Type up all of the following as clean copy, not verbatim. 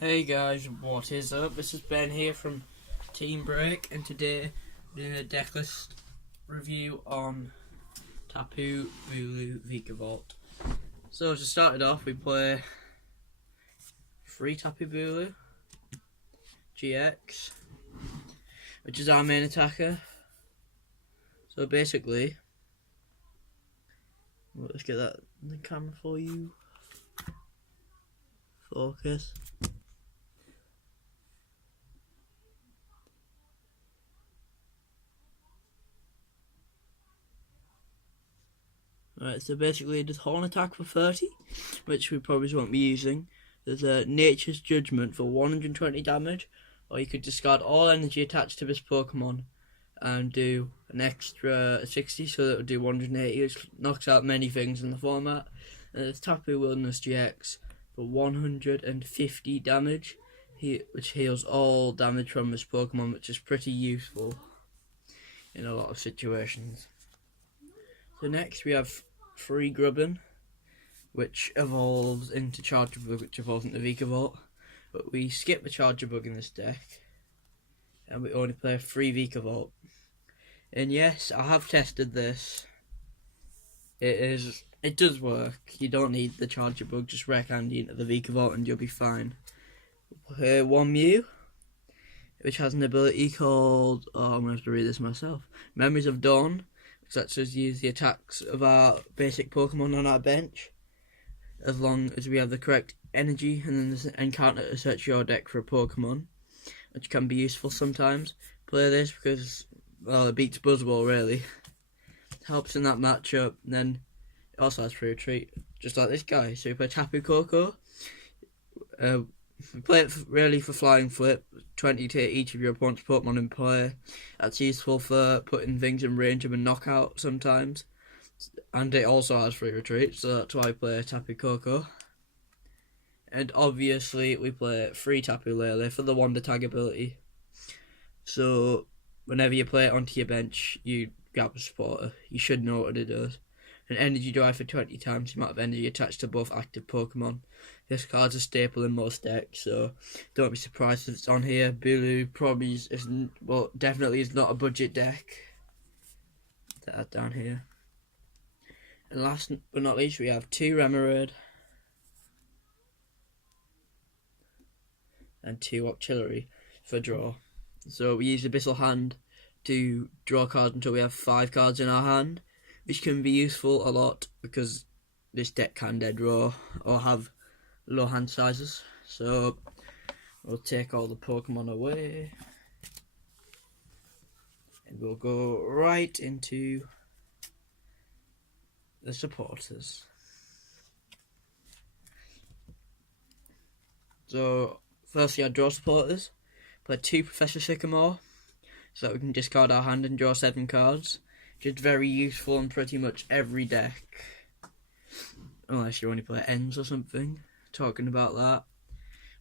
Hey guys, what is up? This is Ben here from Team Break, and today we're doing a deck list review on Tapu Bulu Vikavolt. So to start it off, we play 3 Tapu Bulu GX, which is our main attacker. So basically, let's get that in the camera for you. Focus. Right, so basically there's Horn Attack for 30, which we probably won't be using. There's a Nature's Judgment for 120 damage, or you could discard all energy attached to this Pokemon and do an extra 60, so that would do 180, which knocks out many things in the format. And there's Tapu Wilderness GX for 150 damage, which heals all damage from this Pokemon, which is pretty useful in a lot of situations. So next we have Free Grubbin, which evolves into Charger Bug, which evolves into Vikavolt. But we skip the Charger Bug in this deck, and we only play 3 Vikavolt. And yes, I have tested this. It does work. You don't need the Charger Bug, just rare candy into the Vikavolt and you'll be fine. We'll play 1 Mew, which has an ability called, I'm going to have to read this myself, Memories of Dawn. So lets us use the attacks of our basic Pokemon on our bench, as long as we have the correct energy, and then there's an encounter to search your deck for a Pokemon, which can be useful sometimes. Play this because, well, it beats Buzzwole really. Helps in that matchup, and then it also has free retreat, just like this guy. So we play Tapu Koko. We play it really for Flying Flip, 20 to each of your opponent's Pokemon in play. That's useful for putting things in range of a knockout sometimes. And it also has free retreat, so that's why I play Tapu Koko. And obviously we play 3 Tapu Lele for the Wonder Tag ability. So whenever you play it onto your bench, you grab a supporter. You should know what it does. An energy drive for 20 times the amount of energy attached to both active Pokemon. This card's a staple in most decks, so don't be surprised if it's on here. Bulu probably isn't, well, definitely is not a budget deck. Put that down here. And last but not least, we have 2 Remoraid and 2 Octillery for draw. So we use Abyssal Hand to draw cards until we have 5 cards in our hand, which can be useful a lot because this deck can dead draw or have low hand sizes. So we'll take all the Pokemon away and we'll go right into the supporters. So firstly, I draw supporters. Play 2 Professor Sycamore so that we can discard our hand and draw 7 cards, which is very useful in pretty much every deck, unless you only play Ns or something. Talking about that,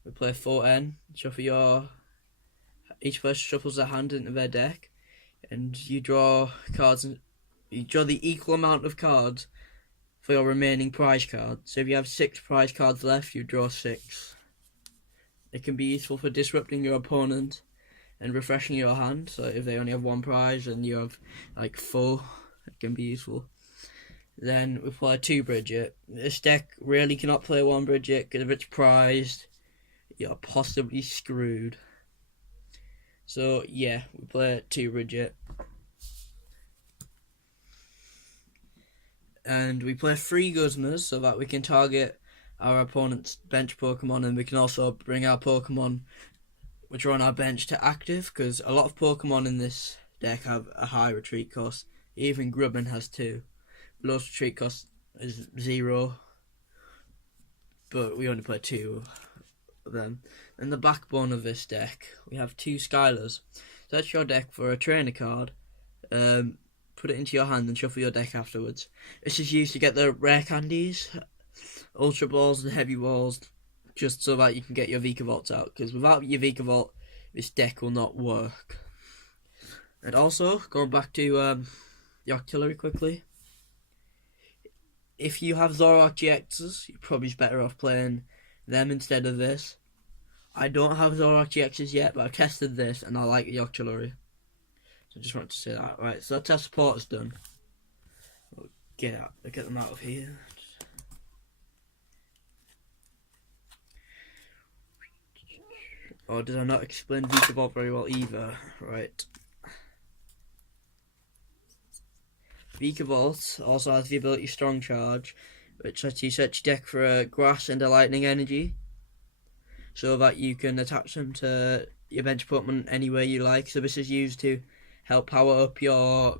we play 4N, shuffle each person shuffles their hand into their deck, and you draw cards, and you draw the equal amount of cards for your remaining prize cards. So if you have 6 prize cards left, you draw 6. It can be useful for disrupting your opponent and refreshing your hand, so if they only have 1 prize and you have like 4, it can be useful. Then we play 2 Bridget. This deck really cannot play 1 Bridget because if it's prized, you're possibly screwed. So yeah, we play 2 Bridget. And we play 3 Guzmas so that we can target our opponent's bench Pokemon, and we can also bring our Pokemon which are on our bench to active, because a lot of Pokemon in this deck have a high retreat cost. Even Grubbin has 2. Lowest retreat cost is 0, but we only play 2 of them. And the backbone of this deck, we have 2 Skylers. Search your deck for a trainer card, put it into your hand and shuffle your deck afterwards. This is used to get the rare candies, Ultra Balls and Heavy Balls, just so that you can get your Vikavolts out, because without your Vikavolt, this deck will not work. And also, going back to the Octillery quickly, if you have Zoroark GXs, you're probably better off playing them instead of this. I don't have Zoroark GXs yet, but I've tested this and I like the Octillery. So I just wanted to say that. Right, so that's our supporters done. We'll get them out of here. Or did I not explain Vikavolt very well either? Right. Vikavolt also has the ability Strong Charge, which lets you search your deck for a grass and a lightning energy, so that you can attach them to your bench Pokemon anywhere you like. So this is used to help power up your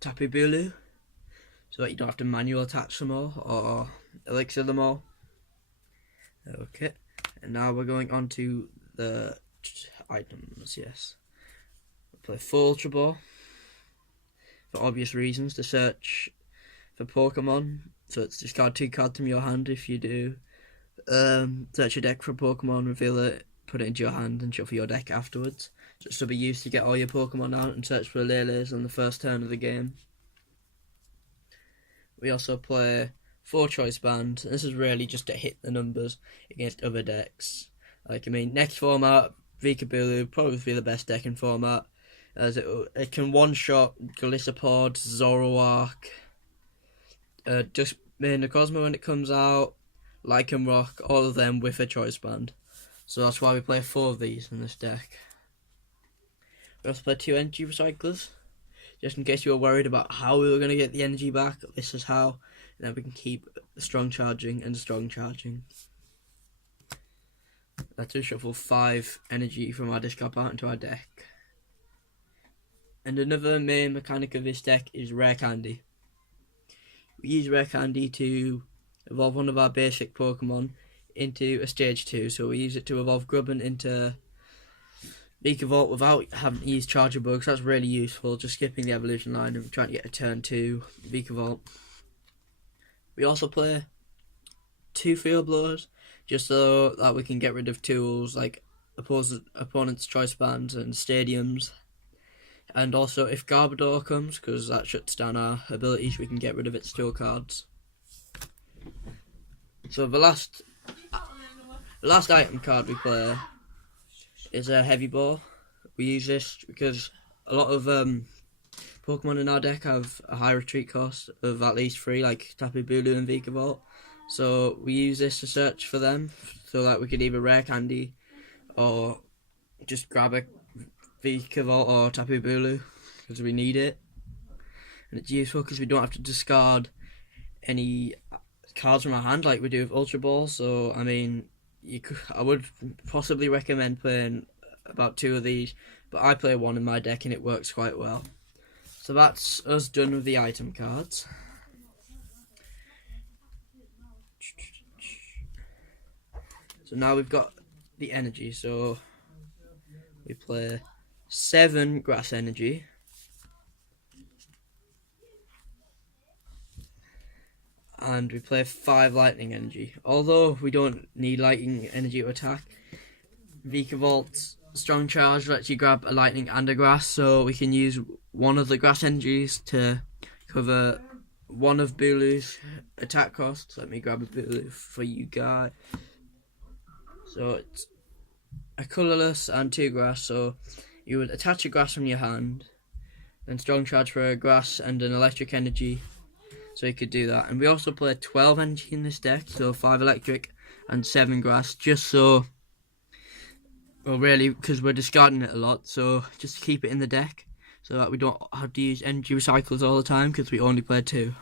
Tapu Bulu, so that you don't have to manually attach them all or elixir them all. Okay, and now we're going on to the items. Yes, we'll play full Ultra Ball for obvious reasons, to search for Pokemon. So it's discard 2 cards from your hand. If you do, search your deck for a Pokemon, reveal it, put it into your hand, and shuffle your deck afterwards. So it's to be used to get all your Pokemon out and search for Lele's on the first turn of the game. We also play 4 Choice Band. This is really just to hit the numbers against other decks. Like, I mean, next format, Vikavolt probably be the best deck in format, as it can one-shot Gliscopod, Zoroark, just the Cosmo when it comes out, Lycanroc, all of them with a Choice Band. So that's why we play 4 of these in this deck. We also play 2 Energy Recyclers, just in case you were worried about how we were going to get the energy back. This is how, and then we can keep the strong charging and strong charging. Let's shuffle 5 energy from our discard pile into our deck. And another main mechanic of this deck is Rare Candy. We use Rare Candy to evolve one of our basic Pokemon into a stage 2. So we use it to evolve Grubbin into Vikavolt without having to use Charger Bugs. That's really useful, just skipping the evolution line and trying to get a turn 2 Vikavolt. We also play 2 Field Blowers, just so that we can get rid of tools like opponent's Choice Bands and Stadiums. And also if Garbodor comes, because that shuts down our abilities, we can get rid of its tool cards. So the last item card we play is a Heavy Ball. We use this because a lot of Pokemon in our deck have a high retreat cost of at least 3, like Tapu Bulu and Vikavolt. So we use this to search for them, so that we could either Rare Candy or just grab a Vikavolt or Tapu Bulu because we need it. And it's useful because we don't have to discard any cards from our hand like we do with Ultra Ball. So I mean, I would possibly recommend playing about 2 of these, but I play 1 in my deck and it works quite well. So that's us done with the item cards. So now we've got the energy, so we play 7 Grass Energy, and we play 5 Lightning Energy. Although we don't need Lightning Energy to attack, Vikavolt's Strong Charge lets you grab a Lightning and a Grass, so we can use one of the Grass Energies to cover one of Bulu's attack costs. Let me grab a Bulu for you guys. So it's a colourless and 2 grass, so you would attach a grass from your hand, then Strong Charge for a grass and an electric energy, so you could do that. And we also play 12 energy in this deck, so 5 electric and 7 grass, just so, well really, because we're discarding it a lot, so just to keep it in the deck, so that we don't have to use energy recycles all the time, because we only play 2.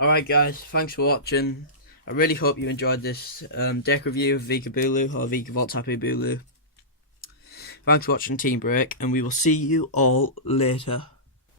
Alright guys, thanks for watching. I really hope you enjoyed this deck review of Vikabulu or Vikavolt Tapu Bulu. Thanks for watching Team Break, and we will see you all later.